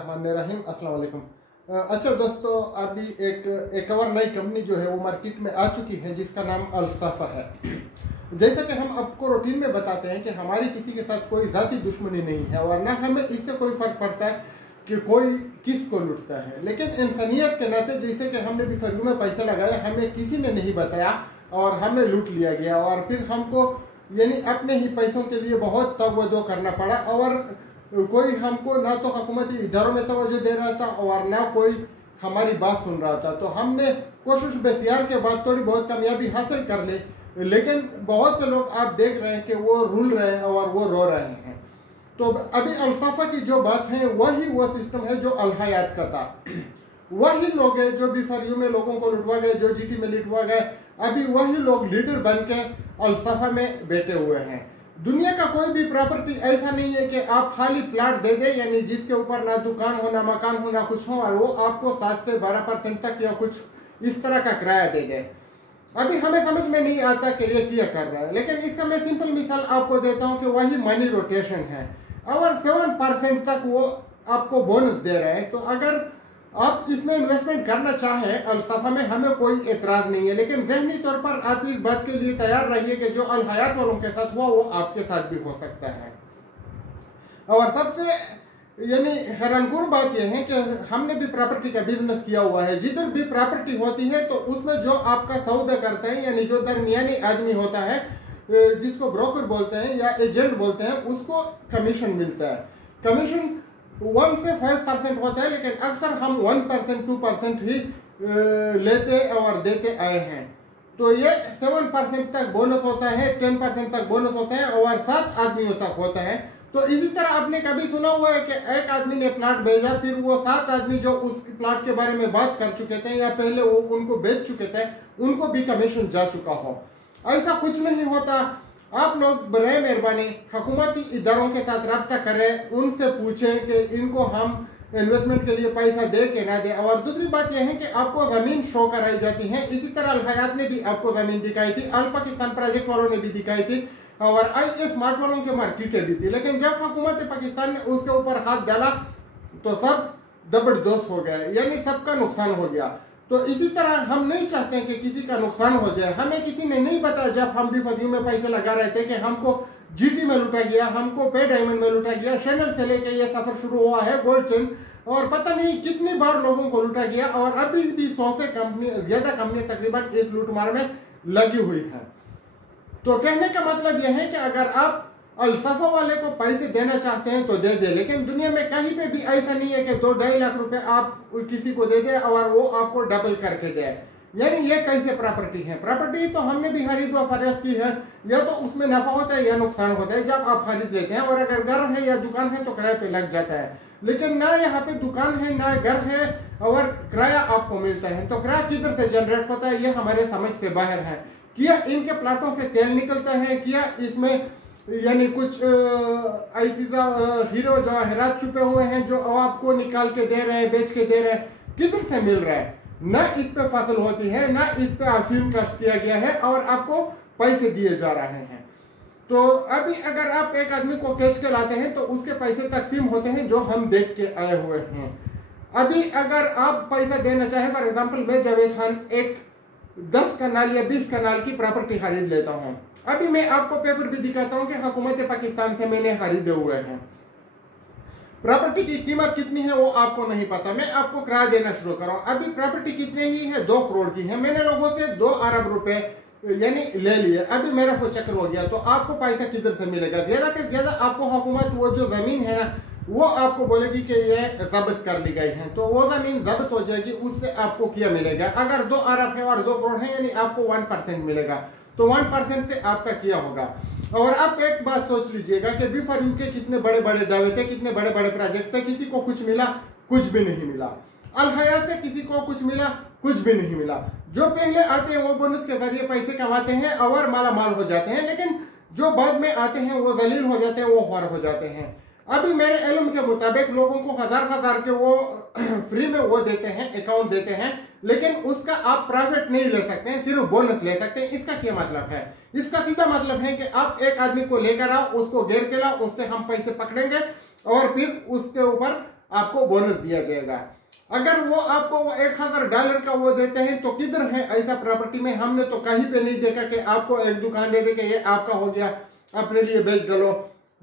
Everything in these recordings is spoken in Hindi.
रहीम अस्सलाम वालेकुम। अच्छा दोस्तों, अभी एक और नई कंपनी जो है वो मार्केट में आ चुकी है जिसका नाम अल-सफ़ा है। जैसा कि हम आपको रूटीन में बताते हैं कि हमारी किसी के साथ कोई ज़ाती दुश्मनी नहीं है और ना हमें इससे कोई फ़र्क पड़ता है कि कोई किस को लुटता है, लेकिन इंसानियत के नाते जैसे कि हमने भी फर्जी में पैसा लगाया, हमें किसी ने नहीं बताया और हमें लूट लिया गया और फिर हमको यानी अपने ही पैसों के लिए बहुत तवज्जो करना पड़ा और कोई हमको ना तो हुकूमती इदारों में तवज्जो दे रहा था और ना कोई हमारी बात सुन रहा था। तो हमने कोशिश बेसियार के बाद थोड़ी बहुत कामयाबी हासिल कर ली, लेकिन बहुत से लोग आप देख रहे हैं कि वो रुल रहे हैं और वो रो रहे हैं। तो अभी अल-सफ़ा की जो बात है वही वो सिस्टम है जो अल-हयात का था। वही लोग हैं जो बिफरियों में लोगों को लुटवा गए, जो जीटी में लुटवा गए, अभी वही लोग लीडर बन के अल-सफ़ा में बैठे हुए हैं। दुनिया का कोई भी प्रॉपर्टी ऐसा नहीं है कि आप खाली प्लाट दे दे, यानी जिसके ऊपर ना दुकान हो ना मकान हो ना कुछ हो और वो आपको 7 से 12% तक या कुछ इस तरह का किराया दे दे। अभी हमें समझ में नहीं आता कि ये क्या कर रहा है, लेकिन इसका मैं सिंपल मिसाल आपको देता हूँ कि वही मनी रोटेशन है और 7% तक वो आपको बोनस दे रहे हैं। तो अगर आप इसमें इन्वेस्टमेंट करना चाहें अल-सफ़ा में, हमें कोई एतराज़ नहीं है, लेकिन ज़हनी तौर पर आप इस बात के लिए तैयार रहिए कि जो अल-हयात वालों के साथ हुआ वो आपके साथ भी हो सकता है। और सबसे यानी हैरानकुन बात यह है कि हमने भी प्रॉपर्टी का बिजनेस किया हुआ है। जिधर भी प्रॉपर्टी होती है तो उसमें जो आपका सौदा करते हैं, यानी जो दरमियानी आदमी होता है जिसको ब्रोकर बोलते हैं या एजेंट बोलते हैं, उसको कमीशन मिलता है। कमीशन 1 से 5% होता है, लेकिन अक्सर हम 1% 2% ही लेते और देते आए हैं। तो ये 7% तक बोनस होता है, 10% तक बोनस होता है और 7 आदमियों तक होता है। तो इसी तरह आपने कभी सुना हुआ है कि एक आदमी ने प्लाट भेजा, फिर वो 7 आदमी जो उस प्लाट के बारे में बात कर चुके थे या पहले वो उनको बेच चुके थे, उनको भी कमीशन जा चुका हो? ऐसा कुछ नहीं होता। आप लोग बराए मेहरबानी हुकूमती इदारों के साथ रब्ता करें, उनसे पूछें कि इनको हम इन्वेस्टमेंट के लिए पैसा दे के ना दे। और दूसरी बात यह है कि आपको ज़मीन शो कराई जाती है। इसी तरह अल-हयात ने भी आपको ज़मीन दिखाई थी, अल पाकिस्तान प्रोजेक्ट वालों ने भी दिखाई थी और आई स्मार्ट वालों की मार्केटें भी थी, लेकिन जब हुकूमत पाकिस्तान ने उसके ऊपर हाथ डाला तो सब जबरदस्त हो गए, यानी सबका नुकसान हो गया। तो इसी तरह हम नहीं चाहते कि किसी का नुकसान हो जाए। हमें किसी ने नहीं बताया जब हम भी फर्जी में पैसे लगा रहे थे कि हमको जीटी में लूटा गया, हमको पे डायमंड में लूटा गया, चैनल से लेके ये सफर शुरू हुआ है गोल्ड चेन, और पता नहीं कितनी बार लोगों को लूटा गया और अभी भी 100 से ज्यादा कंपनियां तकरीबन इस लूटमार में लगी हुई है। तो कहने का मतलब यह है कि अगर आप अल-सफ़ा वाले को पैसे देना चाहते हैं तो दे दे, लेकिन दुनिया में कहीं पे भी ऐसा नहीं है कि 2-2.5 लाख रुपए आप किसी को दे दे और वो आपको डबल करके दे। यानी ये कैसे प्रॉपर्टी है? प्रॉपर्टी तो हमने भी खरीद व फरोख्त की है, या तो उसमें नफा होता है या नुकसान होता है जब आप खरीद लेते हैं, और अगर घर है या दुकान है तो किराए पे लग जाता है। लेकिन ना यहाँ पे दुकान है ना घर है और किराया आपको मिलता है, तो किराया किधर से जनरेट होता है ये हमारे समझ से बाहर है। क्या इनके प्लाटों से तेल निकलता है? क्या इसमें यानी कुछ ऐसी हीरो जवाहरात छुपे हुए हैं जो आपको निकाल के दे रहे हैं, बेच के दे रहे हैं? किधर से मिल रहा है? ना इस पे फसल होती है, ना इस पे अफीम कष्ट किया गया है और आपको पैसे दिए जा रहे हैं। तो अभी अगर आप एक आदमी को कैच के लाते हैं तो उसके पैसे तकसीम होते हैं जो हम देख के आए हुए हैं। अभी अगर आप पैसा देना चाहें, फॉर एग्जाम्पल मैं जावेद खान एक 10 कनाल या 20 कनाल की प्रॉपर्टी खरीद लेता हूँ। अभी मैं आपको पेपर भी दिखाता हूँ कि हुकूमत पाकिस्तान से मैंने खरीदे हुए हैं। प्रॉपर्टी की कीमत कितनी है वो आपको नहीं पता, मैं आपको किराया देना शुरू कर रहा हूँ। अभी प्रॉपर्टी कितने ही है? 2 करोड़ की है। मैंने लोगों से 2 अरब रुपए यानी ले लिए। अभी मेरा वो चक्कर हो गया, तो आपको पैसा किधर से मिलेगा? ज्यादा से ज्यादा आपको हुकूमत वो जो जमीन है ना वो आपको बोलेगी कि ये जब्त कर ली गई है, तो वो जमीन जब्त हो जाएगी, उससे आपको क्या मिलेगा? अगर 2 अरब है और 2 करोड़ है यानी आपको 1% मिलेगा, तो 1% से आपका क्या होगा? और आप एक बात सोच लीजिएगा कि बिफर यूके कितने बड़े बड़े दावे थे, कितने बड़े बड़े प्रोजेक्ट थे, किसी को कुछ मिला? कुछ भी नहीं मिला। अल-हयात से किसी को कुछ मिला? कुछ भी नहीं मिला। जो पहले आते हैं वो बोनस के जरिए पैसे कमाते हैं और माला माल हो जाते हैं, लेकिन जो बाद में आते हैं वो जलील हो जाते हैं, वो ख्वार हो जाते हैं। अभी मेरे इल्म के मुताबिक लोगों को हजार के वो फ्री में वो देते हैं, अकाउंट देते हैं, लेकिन उसका आप प्रॉफिट नहीं ले सकते हैं, सिर्फ बोनस ले सकते हैं। इसका क्या मतलब है? इसका सीधा मतलब है कि आप एक आदमी को लेकर आओ, उसको घेर के लाओ, उससे हम पैसे पकड़ेंगे और फिर उसके ऊपर आपको बोनस दिया जाएगा। अगर वो आपको $1000 का वो देते हैं तो किधर है ऐसा प्रॉपर्टी में? हमने तो कहीं पे नहीं देखा कि आपको एक दुकान दे दे के ये आपका हो गया, अपने लिए बेच डालो।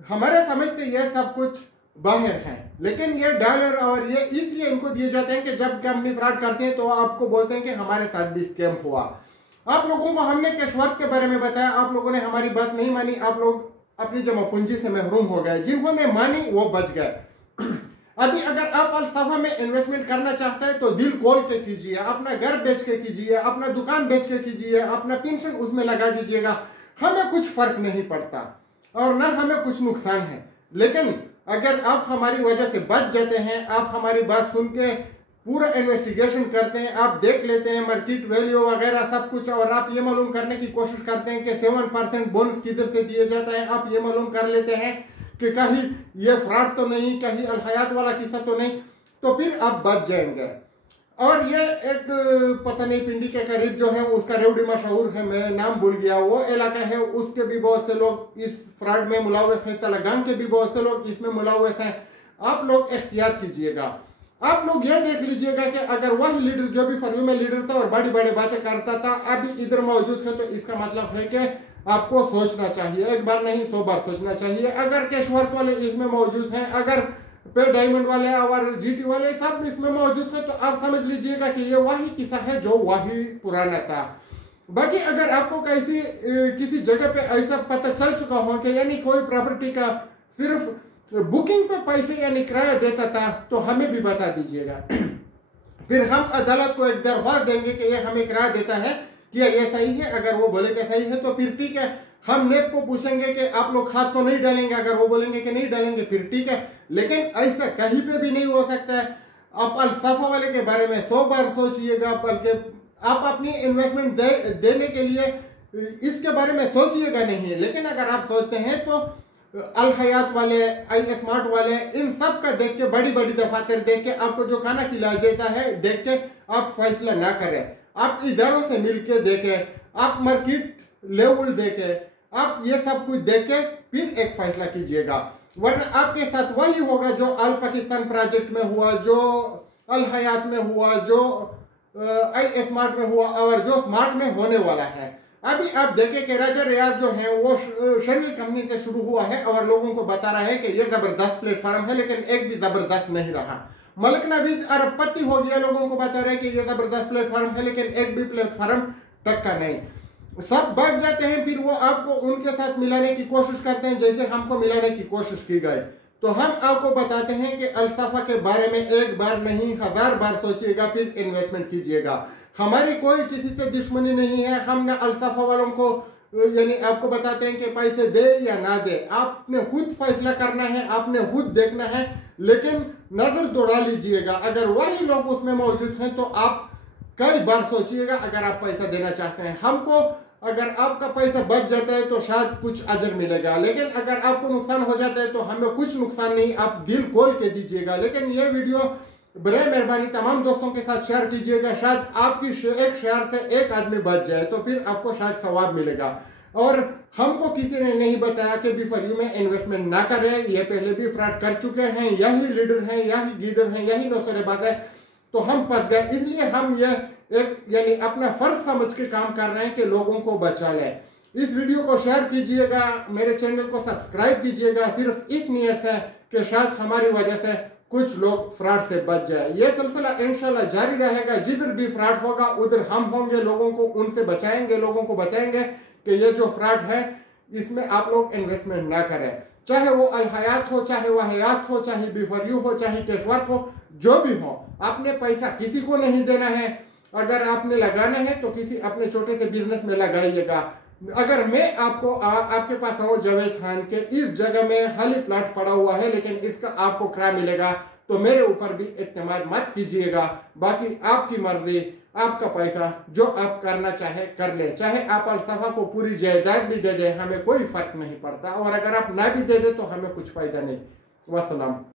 हमारे समझ से ये सब कुछ बाहर है, लेकिन ये डॉलर और ये इसलिए इनको दिए जाते हैं कि जब कंपनी फ्रॉड करते हैं तो आपको बोलते हैं कि हमारे साथ भी स्कैम हुआ। आप लोगों को हमने कैशवर्थ के बारे में बताया, आप लोगों ने हमारी बात नहीं मानी, आप लोग अपनी जमा पूंजी से महरूम हो गए। जिन्होंने मानी वो बच गए। अभी अगर आप अल-सफा में इन्वेस्टमेंट करना चाहते हैं तो दिल खोल के कीजिए, अपना घर बेच के कीजिए, अपना दुकान बेच के कीजिए, अपना पेंशन उसमें लगा दीजिएगा। हमें कुछ फर्क नहीं पड़ता और ना हमें कुछ नुकसान है। लेकिन अगर आप हमारी वजह से बच जाते हैं, आप हमारी बात सुन के पूरा इन्वेस्टिगेशन करते हैं, आप देख लेते हैं मार्केट वैल्यू वगैरह सब कुछ, और आप ये मालूम करने की कोशिश करते हैं कि 7% बोनस किधर से दिया जाता है, आप ये मालूम कर लेते हैं कि कहीं ये फ्रॉड तो नहीं, कहीं अल हयात वाला किस्सा तो नहीं, तो फिर आप बच जाएंगे। और ये एक पता नहीं पिंडी के करीब जो है उसका रेवड़ी मशहूर है, मैं नाम भूल गया, वो इलाका है, उसके भी बहुत से लोग इस फ्रॉड में मुलव्वस हैं, तलगाम के भी बहुत से लोग इसमें मुलव्वस हैं। आप लोग एहतियात कीजिएगा। आप लोग ये देख लीजिएगा कि अगर वही लीडर जो भी फरवी में लीडर था और बड़ी बड़ी बातें करता था अभी इधर मौजूद है, तो इसका मतलब है कि आपको सोचना चाहिए, एक बार नहीं 100 बार सोचना चाहिए। अगर कैशवर्थ वाले इसमें मौजूद हैं, अगर पे डायमंड वाले और जीटी वाले सब इसमें मौजूद है, तो आप समझ लीजिएगा कि ये वही किस्सा है जो वही पुराना था। बाकी अगर आपको किसी जगह पे ऐसा पता चल चुका हो कि यानी कोई प्रॉपर्टी का सिर्फ बुकिंग पे पैसे यानी किराया देता था, तो हमें भी बता दीजिएगा। फिर हम अदालत को एक दरख्वास्त देंगे कि ये हमें किराया देता है, क्या ये सही है? अगर वो बोलेगा सही है तो फिर ठीक है, हम नेब को पूछेंगे कि आप लोग खाद तो नहीं डालेंगे, अगर वो बोलेंगे कि नहीं डालेंगे फिर ठीक है। लेकिन ऐसा कहीं पे भी नहीं हो सकता है। आप अल-सफा वाले के बारे में 100 बार सोचिएगा, बल्कि आप अपनी इन्वेस्टमेंट देने के लिए इसके बारे में सोचिएगा नहीं। लेकिन अगर आप सोचते हैं तो अल हयात वाले, आई स्मार्ट वाले, इन सब का देख के, बड़ी बड़ी दफातर देख के, आपको जो खाना खिलाया जाता है देख के आप फैसला ना करें। आप इदारों से मिलके देखें, आप मार्केट लेवल देखें, आप ये सब कुछ देख के फिर एक फैसला कीजिएगा। वरना आपके साथ वही होगा जो अल पाकिस्तान प्रोजेक्ट में हुआ, जो अल हयात में हुआ, जो आई स्मार्ट में हुआ और जो स्मार्ट में होने वाला है। अभी आप देखें कि राजा रियाज जो है वो शनिल कंपनी से शुरू हुआ है और लोगों को बता रहा है कि ये जबरदस्त प्लेटफॉर्म है, लेकिन एक भी जबरदस्त नहीं रहा। मलिक नवीद अरबपति हो गया, लोगों को बता रहे हैं कि ये जबरदस्त प्लेटफॉर्म है, लेकिन एक भी प्लेटफॉर्म टक्का नहीं। सब भाग जाते हैं, फिर वो आपको उनके साथ मिलाने की कोशिश करते हैं जैसे हमको मिलाने की कोशिश की गई। तो हम आपको बताते हैं कि अल-सफा के बारे में एक बार नहीं 1000 बार सोचिएगा, फिर इन्वेस्टमेंट कीजिएगा। हमारी कोई किसी से दुश्मनी नहीं है। हमने अल-सफा वालों को यानी आपको बताते हैं कि पैसे दे या ना दे, आपने खुद फैसला करना है, आपने खुद देखना है। लेकिन नजर दौड़ा लीजिएगा, अगर वही लोग उसमें मौजूद हैं तो आप कई बार सोचिएगा अगर आप पैसा देना चाहते हैं। हमको अगर आपका पैसा बच जाता है तो शायद कुछ अजर मिलेगा, लेकिन अगर आपको नुकसान हो जाता है तो हमें कुछ नुकसान नहीं, आप दिल खोल के दीजिएगा। लेकिन ये वीडियो बड़े मेहरबानी तमाम दोस्तों के साथ शेयर कीजिएगा, शायद आपकी एक शेयर से एक आदमी बच जाए तो फिर आपको शायद सवाब मिलेगा। और हमको किसी ने नहीं बताया कि B4U में इन्वेस्टमेंट ना करें, ये पहले भी फ्रॉड कर चुके हैं, यही लीडर हैं, यही गीदर हैं, यही नौसरेबाज है, तो हम फंस गए। इसलिए हम ये एक यानी अपना फर्ज समझ के काम कर रहे हैं कि लोगों को बचा लें। इस वीडियो को शेयर कीजिएगा, मेरे चैनल को सब्सक्राइब कीजिएगा, सिर्फ इस नियत से कि शायद हमारी वजह से कुछ लोग फ्रॉड से बच जाए। ये सिलसिला इंशाल्लाह जारी रहेगा, जिधर भी फ्रॉड होगा उधर हम होंगे, लोगों को उनसे बचाएंगे, लोगों को बताएंगे कि ये जो फ्रॉड है इसमें आप लोग इन्वेस्टमेंट ना करें, चाहे वो अल हयात हो, चाहे वह हयात हो, चाहे B4U हो, चाहे कैशवर्थ हो, जो भी हो। आपने पैसा किसी को नहीं देना है, अगर आपने लगाना है तो किसी अपने छोटे से बिजनेस में लगाइएगा। अगर मैं आपको आपके पास आऊँ जावेद खान के इस जगह में खाली प्लाट पड़ा हुआ है लेकिन इसका आपको किराया मिलेगा, तो मेरे ऊपर भी इत्तेमाद मत कीजिएगा। बाकी आपकी मर्जी, आपका पैसा, जो आप करना चाहे कर ले। चाहे आप अल-सफा को पूरी जायदाद भी दे दे, हमें कोई फर्क नहीं पड़ता, और अगर आप ना भी दे दे तो हमें कुछ फायदा नहीं। वस्सलाम।